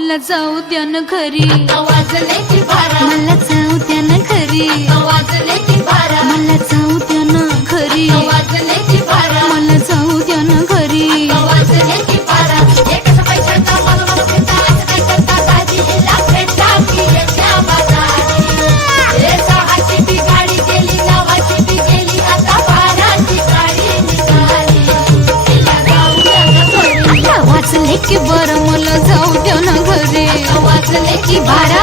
मला जाऊ द्या ना घरी, वाजले की बारा, मला जाऊ द्या ना घरी, वाजले की बारा, मला जाऊ द्या ना घरी, वाजले की बारा, मला जाऊ द्या ना घरी. वाजले की बारा. एकाच पैशाचा मला भेटा, आज काय करता दाजीला भेटा की येत्या बाजारी. हे सहाची बी गाडी गेली, नवाची बी गेली, आता बाराची गाडी निघाली. तिला जाऊ द्या ना घरी, वाजले की बरं मला जाऊ द्या ना घरी, वाजले की बारा.